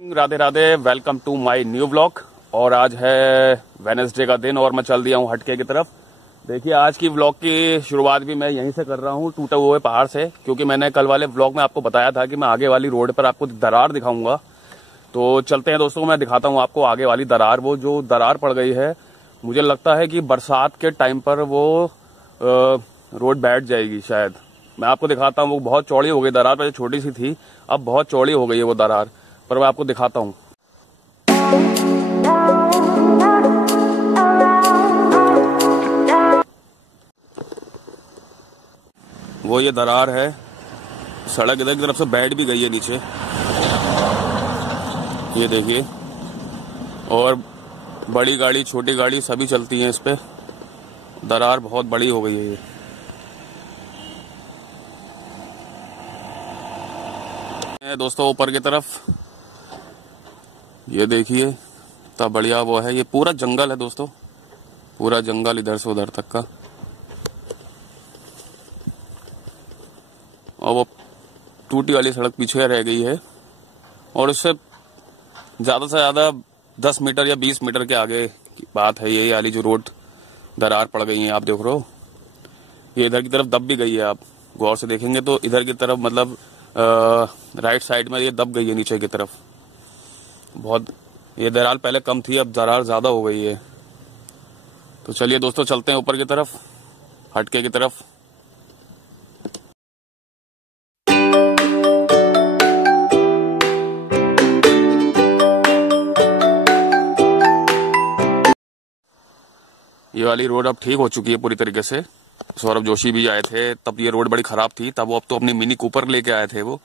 Radhe Radhe, welcome to my new vlog. और आज है वेडनेसडे का दिन और मैं चल दिया हूँ हटके की तरफ। देखिए, आज की व्लॉग की शुरुआत भी मैं यहीं से कर रहा हूँ, टूटे हुए पहाड़ से, क्योंकि मैंने कल वाले व्लॉग में आपको बताया था कि मैं आगे वाली रोड पर आपको दरार दिखाऊंगा। तो चलते हैं दोस्तों, मैं दिखाता हूँ आपको आगे वाली दरार। वो जो दरार पड़ गई है, मुझे लगता है कि बरसात के टाइम पर वो रोड बैठ जाएगी शायद। मैं आपको दिखाता हूँ। वो बहुत चौड़ी हो गई दरार, पहले छोटी सी थी, अब बहुत चौड़ी हो गई है वो दरार, पर मैं आपको दिखाता हूँ। वो ये दरार है, सड़क इधर की तरफ से बैठ भी गई है नीचे, ये देखिए। और बड़ी गाड़ी छोटी गाड़ी सभी चलती हैं इस पे। दरार बहुत बड़ी हो गई है ये दोस्तों। ऊपर की तरफ ये देखिए, इतना बढ़िया वो है। ये पूरा जंगल है दोस्तों, पूरा जंगल इधर से उधर तक का। और वो टूटी वाली सड़क पीछे रह गई है, और इससे ज्यादा से ज्यादा 10 मीटर या 20 मीटर के आगे की बात है। ये वाली जो रोड दरार पड़ गई है, आप देख रहे हो, ये इधर की तरफ दब भी गई है। आप गौर से देखेंगे तो इधर की तरफ मतलब राइट साइड में ये दब गई है नीचे की तरफ बहुत। ये दरार पहले कम थी, अब दरार ज्यादा हो गई है। तो चलिए दोस्तों, चलते हैं ऊपर की तरफ, हटके की तरफ। ये वाली रोड अब ठीक हो चुकी है पूरी तरीके से। सौरभ जोशी भी आए थे तब, ये रोड बड़ी खराब थी तब। वो अब तो अपनी मिनी कूपर लेके आए थे, वो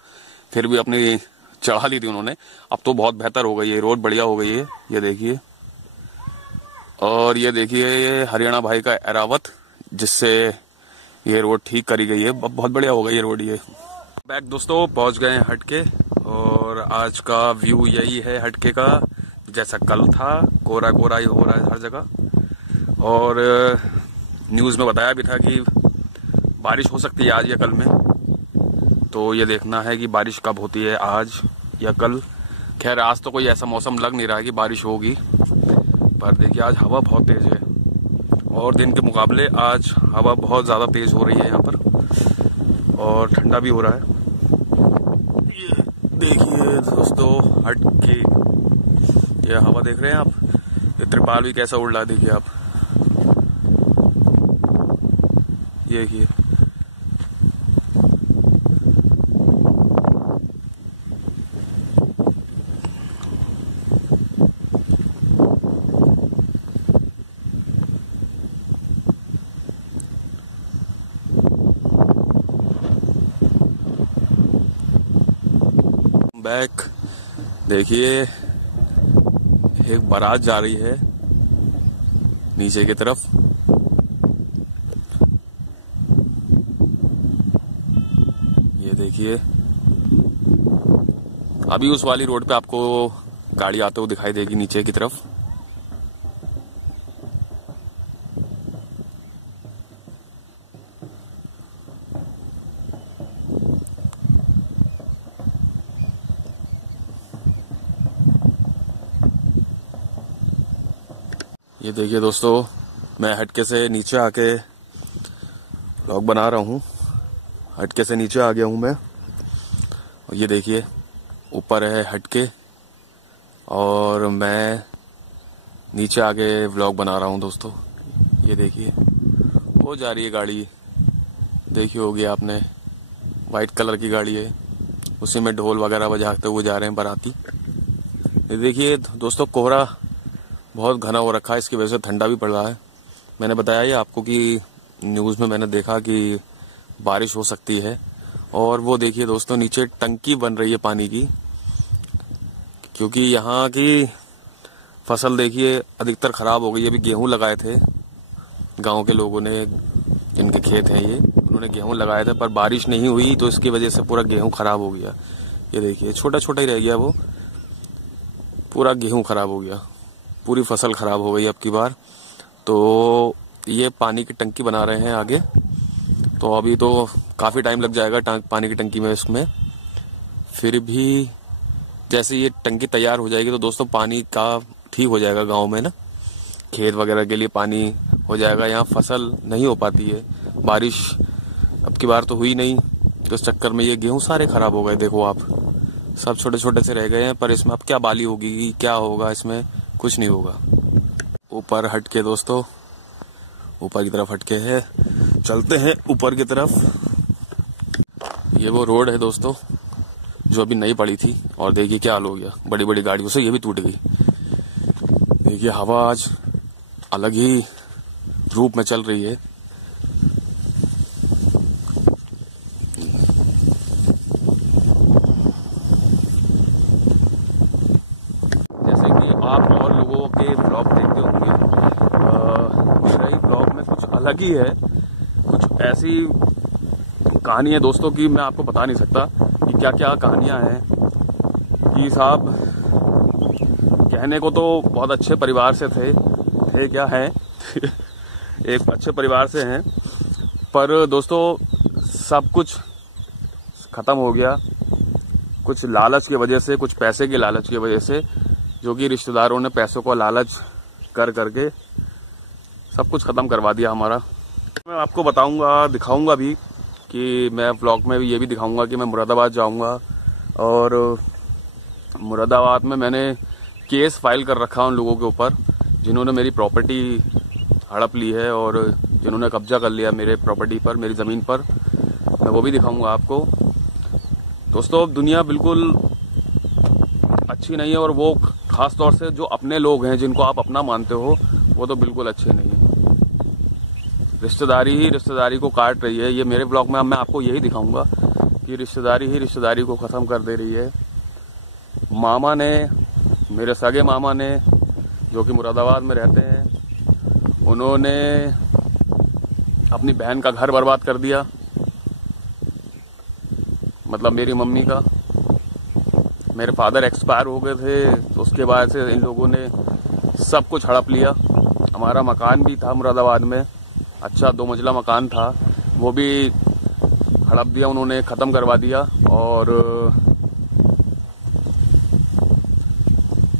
फिर भी अपनी चढ़ा ली थी उन्होंने। अब तो बहुत बेहतर हो गई है रोड, बढ़िया हो गई है, ये देखिए। और ये देखिए, ये हरियाणा भाई का एरावत, जिससे ये रोड ठीक करी गई है, बहुत बढ़िया हो गई है रोड ये। बैक दोस्तों, पहुंच गए हैं हटके, और आज का व्यू यही है हटके का, जैसा कल था। कोहरा कोहरा ही हो रहा है हर जगह, और न्यूज में बताया भी था कि बारिश हो सकती है आज या कल में। तो ये देखना है कि बारिश कब होती है, आज या कल। खैर आज तो कोई ऐसा मौसम लग नहीं रहा है कि बारिश होगी, पर देखिए आज हवा बहुत तेज है, और दिन के मुकाबले आज हवा बहुत ज्यादा तेज हो रही है यहाँ पर, और ठंडा भी हो रहा है। ये देखिए दोस्तों, हटके ये हवा देख रहे हैं आप, ये त्रिपाल भी कैसा उड़ रहा है, देखिए आप। ये देखिए, बैक देखिए, एक बारात जा रही है नीचे की तरफ। ये देखिए, अभी उस वाली रोड पे आपको गाड़ी आते हुए दिखाई देगी नीचे की तरफ। ये देखिए दोस्तों, मैं हटके से नीचे आके व्लॉग बना रहा हूँ। हटके से नीचे आ गया हूँ मैं, और ये देखिए ऊपर है हटके, और मैं नीचे आके व्लॉग बना रहा हूँ दोस्तों। ये देखिए, वो जा रही है गाड़ी, देखी होगी आपने, वाइट कलर की गाड़ी है, उसी में ढोल वगैरह बजाते हुए जा रहे हैं बाराती। ये देखिए दोस्तों, कोहरा बहुत घना हो रखा है, इसकी वजह से ठंडा भी पड़ रहा है। मैंने बताया ये आपको कि न्यूज़ में मैंने देखा कि बारिश हो सकती है। और वो देखिए दोस्तों, नीचे टंकी बन रही है पानी की, क्योंकि यहाँ की फसल देखिए अधिकतर खराब हो गई है। अभी गेहूं लगाए थे गांव के लोगों ने, इनके खेत हैं ये, उन्होंने गेहूं लगाए थे, पर बारिश नहीं हुई तो इसकी वजह से पूरा गेहूं खराब हो गया। ये देखिए, छोटा छोटा ही रह गया, वो पूरा गेहूं खराब हो गया, पूरी फसल खराब हो गई अब की बार। तो ये पानी की टंकी बना रहे हैं आगे, तो अभी तो काफी टाइम लग जाएगा पानी की टंकी में इसमें। फिर भी जैसे ये टंकी तैयार हो जाएगी तो दोस्तों पानी का ठीक हो जाएगा गांव में ना, खेत वगैरह के लिए पानी हो जाएगा। यहाँ फसल नहीं हो पाती है, बारिश अब की बार तो हुई नहीं, तो इस चक्कर में ये गेहूं सारे खराब हो गए। देखो आप, सब छोटे छोटे से रह गए हैं, पर इसमें अब क्या बाली होगी, क्या होगा, इसमें कुछ नहीं होगा। ऊपर हटके दोस्तों, ऊपर की तरफ हटके है, चलते हैं ऊपर की तरफ। ये वो रोड है दोस्तों जो अभी नई पड़ी थी, और देखिए क्या हाल हो गया, बड़ी बड़ी गाड़ियों से ये भी टूट गई। देखिए हवा आज अलग ही रूप में चल रही है। जैसे कि आप और लोगों के ब्लॉग देखते होंगे, मेरा ही ब्लॉग में कुछ अलग ही है, कुछ ऐसी कहानी है दोस्तों की मैं आपको बता नहीं सकता कि क्या क्या कहानियां हैं। कि साहब कहने को तो बहुत अच्छे परिवार से थे क्या है एक अच्छे परिवार से हैं, पर दोस्तों सब कुछ खत्म हो गया कुछ लालच की वजह से, कुछ पैसे के लालच की वजह से, जो कि रिश्तेदारों ने पैसों को लालच कर करके सब कुछ खत्म करवा दिया हमारा। मैं आपको बताऊंगा, दिखाऊंगा भी कि मैं व्लॉग में भी ये भी दिखाऊंगा कि मैं मुरादाबाद जाऊंगा, और मुरादाबाद में मैंने केस फाइल कर रखा उन लोगों के ऊपर जिन्होंने मेरी प्रॉपर्टी हड़प ली है और जिन्होंने कब्जा कर लिया मेरे प्रॉपर्टी पर, मेरी ज़मीन पर। मैं वो भी दिखाऊंगा आपको। दोस्तों दुनिया बिल्कुल अच्छी नहीं है, और वो खास तौर से जो अपने लोग हैं जिनको आप अपना मानते हो वो तो बिल्कुल अच्छे नहीं है। रिश्तेदारी ही रिश्तेदारी को काट रही है। ये मेरे ब्लॉग में मैं आपको यही दिखाऊंगा कि रिश्तेदारी ही रिश्तेदारी को ख़त्म कर दे रही है। मामा ने, मेरे सगे मामा ने जो कि मुरादाबाद में रहते हैं, उन्होंने अपनी बहन का घर बर्बाद कर दिया, मतलब मेरी मम्मी का। मेरे फादर एक्सपायर हो गए थे, तो उसके बाद से इन लोगों ने सब कुछ हड़प लिया। हमारा मकान भी था मुरादाबाद में, अच्छा 2 मंजिला मकान था, वो भी हड़प दिया उन्होंने, ख़त्म करवा दिया। और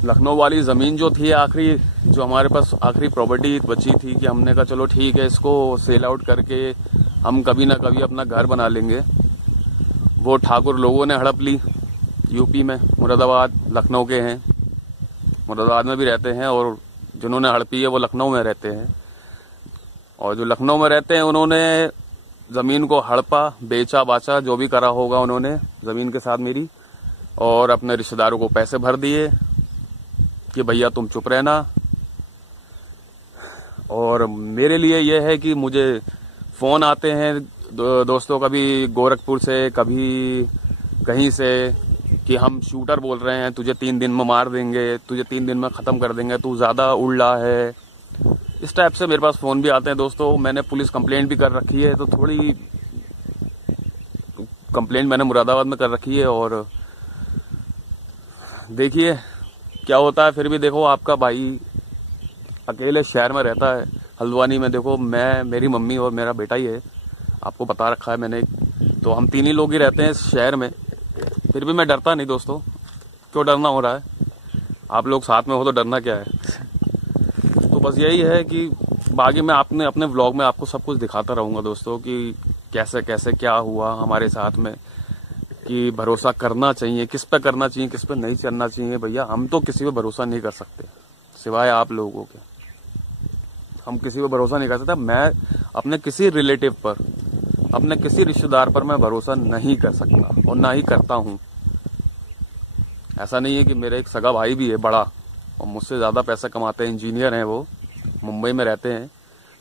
लखनऊ वाली ज़मीन जो थी, आखिरी जो हमारे पास आखिरी प्रॉपर्टी बची थी, कि हमने कहा चलो ठीक है इसको सेल आउट करके हम कभी ना कभी अपना घर बना लेंगे, वो ठाकुर लोगों ने हड़प ली। यूपी में, मुरादाबाद, लखनऊ के हैं, मुरादाबाद में भी रहते हैं, और जिन्होंने हड़पी है वो लखनऊ में रहते हैं। और जो लखनऊ में रहते हैं उन्होंने ज़मीन को हड़पा, बेचा बाचा, जो भी करा होगा उन्होंने ज़मीन के साथ मेरी, और अपने रिश्तेदारों को पैसे भर दिए कि भैया तुम चुप रहना। और मेरे लिए यह है कि मुझे फ़ोन आते हैं दोस्तों, कभी गोरखपुर से, कभी कहीं से, कि हम शूटर बोल रहे हैं, तुझे 3 दिन में मार देंगे, तुझे 3 दिन में ख़त्म कर देंगे, तू ज़्यादा उड़ रहा है। इस टाइप से मेरे पास फ़ोन भी आते हैं दोस्तों। मैंने पुलिस कंप्लेंट भी कर रखी है, तो थोड़ी कंप्लेंट मैंने मुरादाबाद में कर रखी है, और देखिए क्या होता है। फिर भी देखो, आपका भाई अकेले शहर में रहता है, हल्द्वानी में। देखो मैं, मेरी मम्मी और मेरा बेटा ही है, आपको बता रखा है मैंने, तो हम 3 ही लोग ही रहते हैं इस शहर में। फिर भी मैं डरता नहीं दोस्तों, क्यों डरना हो रहा है, आप लोग साथ में हो तो डरना क्या है। तो बस यही है कि बाकी मैं अपने व्लॉग में आपको सब कुछ दिखाता रहूँगा दोस्तों, कि कैसे कैसे क्या हुआ हमारे साथ में, कि भरोसा करना चाहिए, किस पे करना चाहिए, किस पे नहीं करना चाहिए। भैया हम तो किसी पे भरोसा नहीं कर सकते सिवाय आप लोगों के, हम किसी पे भरोसा नहीं कर सकते। मैं अपने किसी रिलेटिव पर, अपने किसी रिश्तेदार पर मैं भरोसा नहीं कर सकता, और ना ही करता हूँ। ऐसा नहीं है कि मेरा एक सगा भाई भी है बड़ा, और मुझसे ज़्यादा पैसा कमाते हैं, इंजीनियर हैं, वो मुंबई में रहते हैं,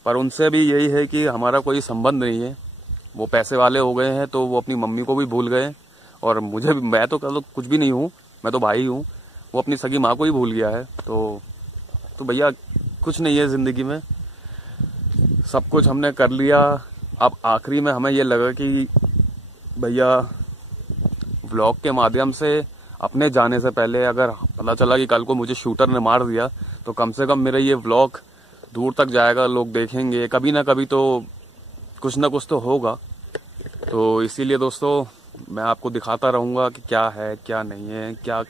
पर उनसे भी यही है कि हमारा कोई संबंध नहीं है। वो पैसे वाले हो गए हैं, तो वो अपनी मम्मी को भी भूल गए, और मुझे भी, मैं तो कुछ भी नहीं हूँ, मैं तो भाई हूँ, वो अपनी सगी माँ को ही भूल गया है। तो भैया कुछ नहीं है ज़िंदगी में, सब कुछ हमने कर लिया। अब आखिरी में हमें ये लगा कि भैया व्लॉग के माध्यम से अपने जाने से पहले अगर पता चला कि कल को मुझे शूटर ने मार दिया, तो कम से कम मेरा ये व्लॉग दूर तक जाएगा, लोग देखेंगे, कभी ना कभी तो कुछ ना कुछ तो होगा। तो इसीलिए दोस्तों मैं आपको दिखाता रहूँगा कि क्या है क्या नहीं है, क्या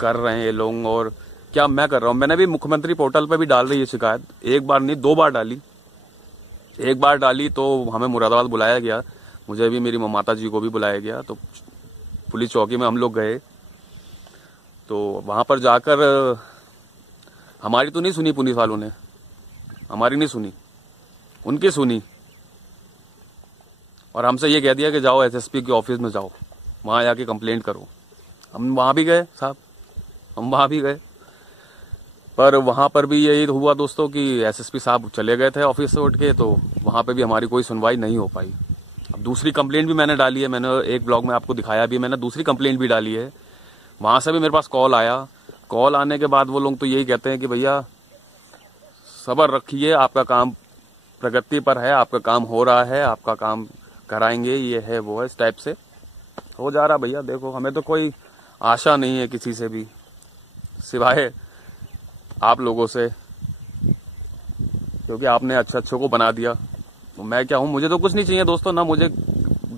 कर रहे हैं ये लोग और क्या मैं कर रहा हूँ। मैंने भी मुख्यमंत्री पोर्टल पे भी डाल रही है शिकायत, एक बार नहीं 2 बार डाली। एक बार डाली तो हमें मुरादाबाद बुलाया गया, मुझे भी मेरी माता जी को भी बुलाया गया, तो पुलिस चौकी में हम लोग गए। तो वहां पर जाकर हमारी तो नहीं सुनी पुलिस वालों ने, हमारी नहीं सुनी, उनकी सुनी और हमसे ये कह दिया कि जाओ एसएसपी के ऑफिस में जाओ, वहां जाके कंप्लेंट करो। हम वहां भी गए साहब, हम वहां भी गए, पर वहां पर भी यही हुआ दोस्तों कि एसएसपी साहब चले गए थे ऑफिस से उठ के, तो वहां पे भी हमारी कोई सुनवाई नहीं हो पाई। अब दूसरी कंप्लेंट भी मैंने डाली है, मैंने एक ब्लॉग में आपको दिखाया भी, मैंने दूसरी कंप्लेंट भी डाली है। वहां से भी मेरे पास कॉल आया। कॉल आने के बाद वो लोग तो यही कहते हैं कि भैया सब्र रखिए, आपका काम प्रगति पर है, आपका काम हो रहा है, आपका काम कराएंगे, ये है वो है, इस टाइप से हो जा रहा। भैया देखो, हमें तो कोई आशा नहीं है किसी से भी, सिवाय आप लोगों से, क्योंकि आपने अच्छे को बना दिया। तो मैं क्या हूं, मुझे तो कुछ नहीं चाहिए दोस्तों, ना मुझे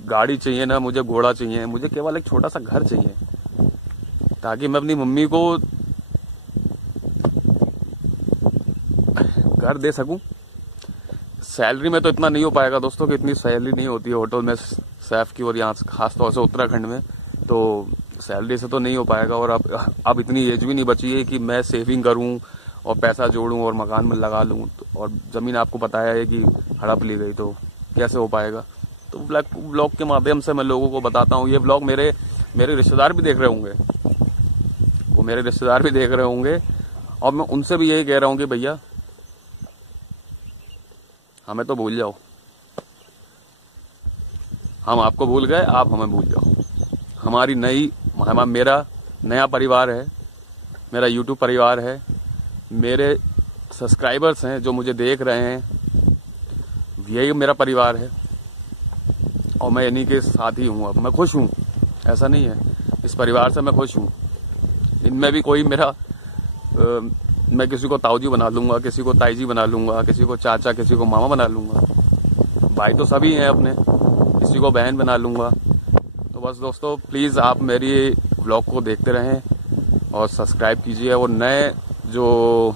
गाड़ी चाहिए, ना मुझे घोड़ा चाहिए, मुझे केवल एक छोटा सा घर चाहिए ताकि मैं अपनी मम्मी को घर दे सकूं। सैलरी में तो इतना नहीं हो पाएगा दोस्तों, कि इतनी सैलरी नहीं होती है होटल में शेफ की, और यहाँ खासतौर से उत्तराखंड में तो सैलरी से तो नहीं हो पाएगा। और अब इतनी एज भी नहीं बची है कि मैं सेविंग करूं और पैसा जोड़ूं और मकान में लगा लूं, और जमीन आपको बताया है कि हड़प ली गई, तो कैसे हो पाएगा। तो ब्लॉग के माध्यम से मैं लोगों को बताता हूँ। ये ब्लॉग मेरे रिश्तेदार भी देख रहे होंगे, वो मेरे रिश्तेदार भी देख रहे होंगे, और मैं उनसे भी यही कह रहा हूँ कि भैया हमें तो भूल जाओ, हम आपको भूल गए, आप हमें भूल जाओ। मेरा नया परिवार है, मेरा यूट्यूब परिवार है, मेरे सब्सक्राइबर्स हैं जो मुझे देख रहे हैं, यही मेरा परिवार है, और मैं इन्हीं के साथ ही हूँ। अब मैं खुश हूँ, ऐसा नहीं है, इस परिवार से मैं खुश हूँ। इनमें भी कोई मेरा मैं किसी को ताऊजी बना लूंगा, किसी को ताईजी बना लूंगा, किसी को चाचा, किसी को मामा बना लूंगा। भाई तो सभी हैं अपने, किसी को बहन बना लूंगा। तो बस दोस्तों प्लीज आप मेरी व्लॉग को देखते रहें और सब्सक्राइब कीजिए, और नए जो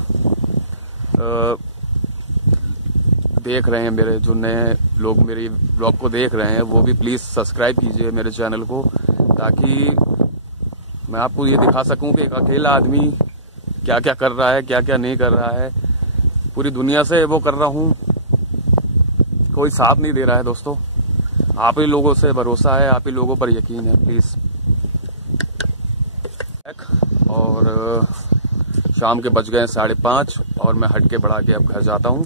देख रहे हैं, मेरे जो नए लोग मेरी व्लॉग को देख रहे हैं, वो भी प्लीज सब्सक्राइब कीजिए मेरे चैनल को, ताकि मैं आपको ये दिखा सकूं कि एक अकेला आदमी क्या क्या कर रहा है, क्या क्या नहीं कर रहा है। पूरी दुनिया से वो कर रहा हूं, कोई साथ नहीं दे रहा है दोस्तों। आप ही लोगों से भरोसा है, आप ही लोगों पर यकीन है, प्लीज। और शाम के बज गए 5:30 और मैं हट के बढ़ा के अब घर जाता हूं,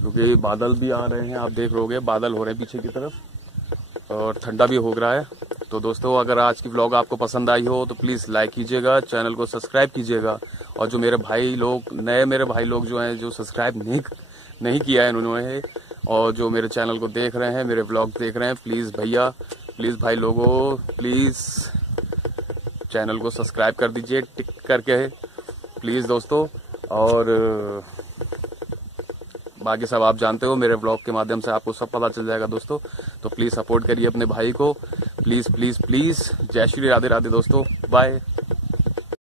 क्योंकि बादल भी आ रहे हैं, आप देख रहोगे बादल हो रहे हैं पीछे की तरफ, और ठंडा भी हो रहा है। तो दोस्तों अगर आज की व्लॉग आपको पसंद आई हो तो प्लीज लाइक कीजिएगा, चैनल को सब्सक्राइब कीजिएगा, और जो मेरे भाई लोग, नए मेरे भाई लोग जो हैं, जो सब्सक्राइब नहीं किया है उन्होंने, और जो मेरे चैनल को देख रहे हैं, मेरे व्लॉग देख रहे हैं, प्लीज भैया, प्लीज भाई लोगों, प्लीज चैनल को सब्सक्राइब कर दीजिए टिक करके, प्लीज दोस्तों। और बाकी सब आप जानते हो, मेरे व्लॉग के माध्यम से आपको सब पता चल जाएगा दोस्तों। तो प्लीज सपोर्ट करिए अपने भाई को, प्लीज प्लीज प्लीज। जय श्री राधे राधे दोस्तों, बाय।